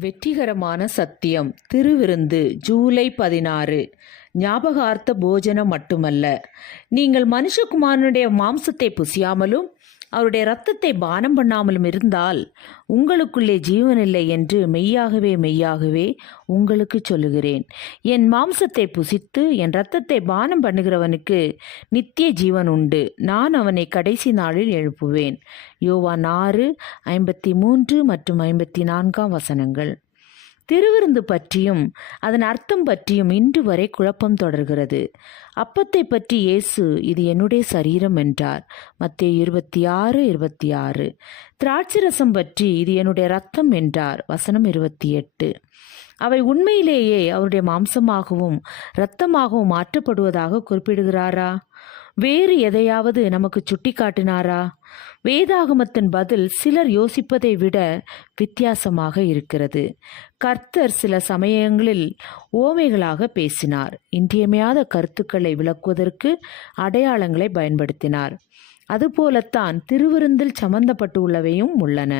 வெற்றிகரமான சத்தியம். திருவிருந்து ஜூலை பதினாறு. ஞாபகார்த்த போஜனம் மட்டுமல்ல. நீங்கள் மனுஷகுமாரனுடைய மாம்சத்தை புசியாமலும் அவருடைய ரத்தத்தை பானம் பண்ணாமலும் இருந்தால் உங்களுக்குள்ளே ஜீவனில்லை என்று மெய்யாகவே மெய்யாகவே உங்களுக்கு சொல்லுகிறேன். என் மாம்சத்தை புசித்து என் ரத்தத்தை பானம் பண்ணுகிறவனுக்கு நித்திய ஜீவன் உண்டு. நான் அவனை கடைசி நாளில் எழுப்புவேன். யோவான் ஆறு ஐம்பத்தி மூன்று மற்றும் ஐம்பத்தி நான்காம் வசனங்கள். திருவிருந்து பற்றியும் அதன் அர்த்தம் பற்றியும் இன்று வரை குழப்பம் தொடர்கிறது. அப்பத்தை பற்றி இயேசு இது என்னுடைய சரீரம் என்றார். மத்திய இருபத்தி ஆறு இருபத்தி ஆறு திராட்சரசம் பற்றி இது என்னுடைய ரத்தம் என்றார். வசனம் இருபத்தி எட்டு அவை உண்மையிலேயே அவருடைய மாம்சமாகவும் இரத்தமாகவும் மாற்றப்படுவதாக குறிப்பிடுகிறாரா? வேறு எதையாவது நமக்கு சுட்டி காட்டினாரா வேதாகமத்தின் பதில் சிலர் யோசிப்பதை விட வித்தியாசமாக இருக்கிறது. கர்த்தர் சில சமயங்களில் ஓமைகளாக பேசினார். இன்றியமையாத கருத்துக்களை விளக்குவதற்கு அடையாளங்களை பயன்படுத்தினார். அதுபோலத்தான் திருவிருந்தில் சம்பந்தப்பட்டுள்ளவையும் உள்ளன.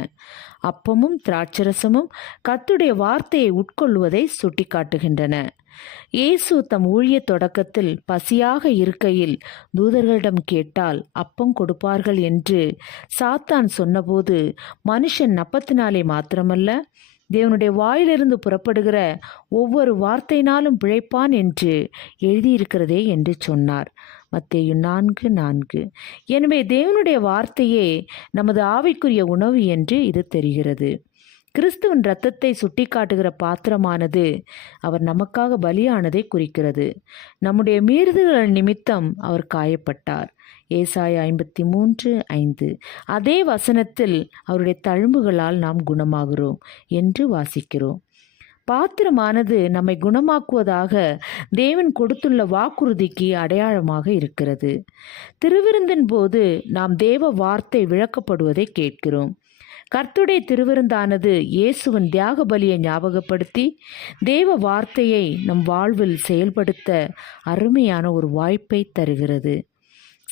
அப்பமும் திராட்சரசமும் கத்துடைய வார்த்தையை உட்கொள்வதை சுட்டிக்காட்டுகின்றன. இயேசு தம் ஊழிய தொடக்கத்தில் பசியாக இருக்கையில் தூதர்களிடம் கேட்டால் அப்பம் கொடுப்பார்கள் என்று சாத்தான் சொன்னபோது மனுஷன் நப்பத்தினாலே மாத்திரமல்ல தேவனுடைய வாயிலிருந்து புறப்படுகிற ஒவ்வொரு வார்த்தையினாலும் பிழைப்பான் என்று எழுதியிருக்கிறதே என்று சொன்னார். மத்தேயு நான்கு நான்கு. எனவே தேவனுடைய வார்த்தையே நமது ஆவிக்குரிய உணவு என்று இது தெரிகிறது. கிறிஸ்துவின் இரத்தத்தை சுட்டிக்காட்டுகிற பாத்திரமானது அவர் நமக்காக பலியானதை குறிக்கிறது. நம்முடைய மீறுதல்கள் நிமித்தம் அவர் காயப்பட்டார். ஏசாய ஐம்பத்தி மூன்று ஐந்து. அதே வசனத்தில் அவருடைய தழும்புகளால் நாம் குணமாகிறோம் என்று வாசிக்கிறோம். பாத்திரமானது நம்மை குணமாக்குவதாக தேவன் கொடுத்துள்ள வாக்குறுதிக்கு அடையாளமாக இருக்கிறது. திருவிருந்தின் போது நாம் தேவ வார்த்தை விளக்கப்படுவதை கேட்கிறோம். கர்த்துடைய திருவிருந்தானது இயேசுவின் தியாக பலியை ஞாபகப்படுத்தி தேவ வார்த்தையை நம் வாழ்வில் செயல்படுத்த அருமையான ஒரு வாய்ப்பை தருகிறது.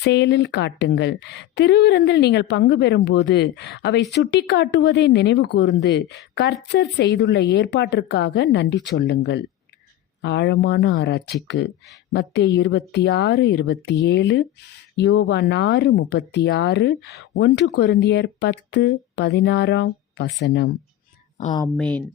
செயலில் காட்டுங்கள். திருவிருந்தில் நீங்கள் பங்கு பெறும்போது அவை சுட்டிக்காட்டுவதை நினைவு கூர்ந்து கர்த்தர் செய்துள்ள ஏற்பாட்டிற்காக நன்றி சொல்லுங்கள். ஆழமான ஆராய்ச்சிக்கு மத்திய இருபத்தி ஆறு இருபத்தி ஏழு யோவான் ஆறு முப்பத்தி ஆறு ஒன்று கொருந்தியர் பத்து பதினாறாம் வசனம். ஆமேன்.